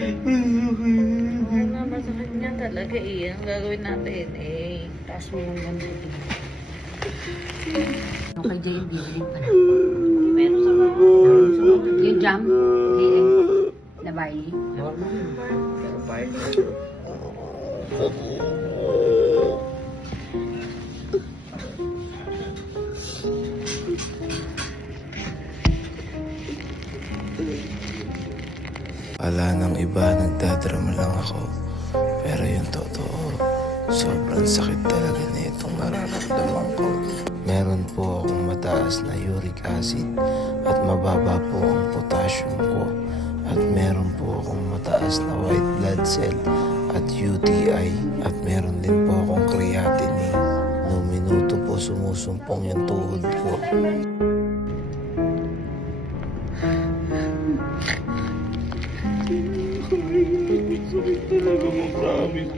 Oo nga, masakit nga talaga eh. Ang gagawin natin eh. Taas mo lang ganito. Okay, Jay, hindi pa na. Meron sa mga. Yung jam, hindi na barley. Wala nang iba, nagdadrama lang ako. Pero yung totoo, sobrang sakit talaga na itong nararamdaman ko. Meron po akong mataas na uric acid at mababa po ang potassium ko. At meron po akong mataas na white blood cell at UTI. At meron din po akong creatinine. Noong minuto po sumusumpong yung tuhod ko. Masakit talaga mo, promise.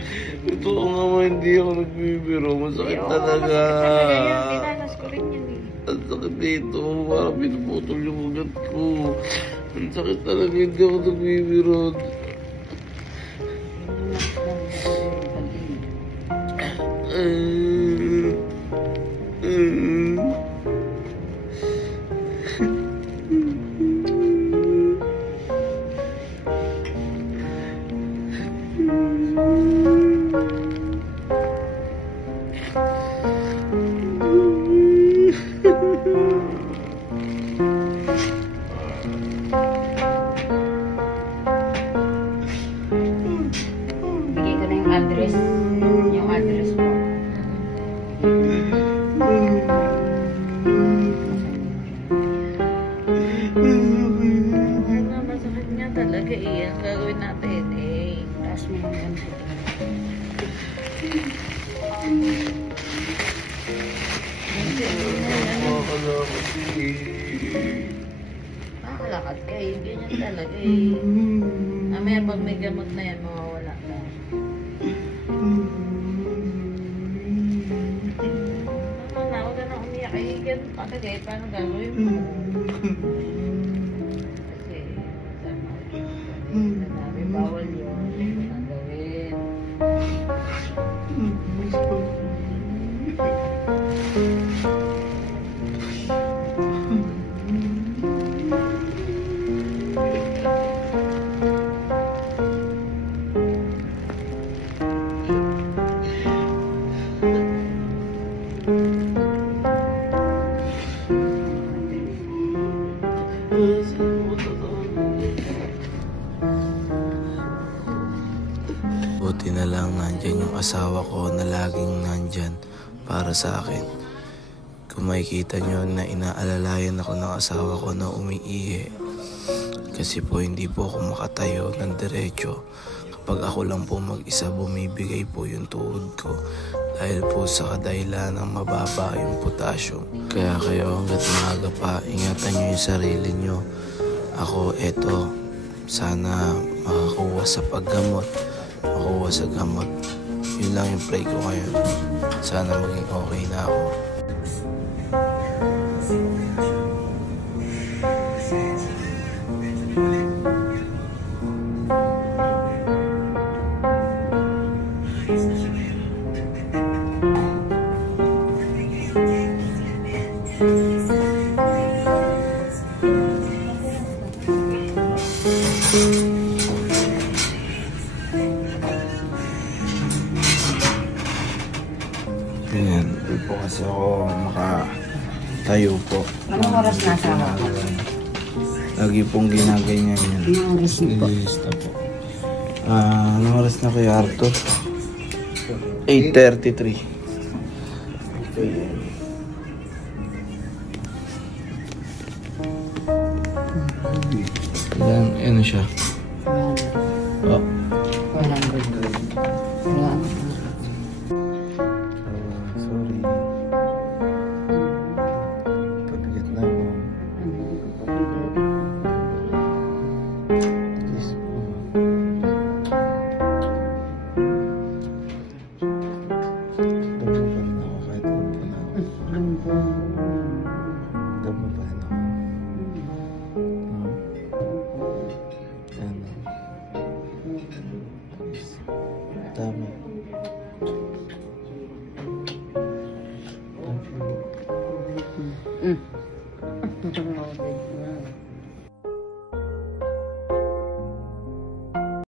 Ito nga mo, hindi ako nagbibiro. Masakit talaga. Pinalas ko rin yan eh. Ang sakit dito. Parang pinuputol yung ugat ko. Ang sakit talaga, hindi ako nagbibiro. Bigay ko na yung address. Yung address mo. Oo nga, masakit nga talaga eh. Ang gagawin natin eh. Taas mo lang ganito. Nakakalakad ka eh. Ganyan talaga eh. Mamaya pag may gamot na yan, mawawala ka. Tama na, huwag ka na umiyak eh. Ganun talaga eh. Paano gagawin mo? Kasi, sabi, bawal yun. Ang gawin. Buti na lang nandyan yung asawa ko na laging nandyan para sa akin. Kung makikita nyo na inaalalayan ako ng asawa ko na umiihi. Kasi po hindi po ako makatayo ng diretso. Kapag ako lang po mag-isa, bumibigay po yung tuhod ko. Dahil po sa kadahilan ng mababa yung potassium. Kaya kayo hanggat maaga pa, ingatan nyo yung sarili nyo. Ako, eto, sana makakuha sa paggamot. Makuha sa gamot. Yun lang yung pray ko ngayon. Sana maging okay na ako. Yan, hindi po kasi ako makatayo po. Anong oras na asawa ko? Lagi pong ginaganyan yan. Anong oras niyo po? Nililista po. Anong oras na kayo, Arthur? 8:33. Yan, ano siya? Oh. Wala. Sorry. Pabigat na ako. Yes po. Damo pa rin ako kahit ano pa na ako. Damo pa rin ako. Ano? Tama. Mm.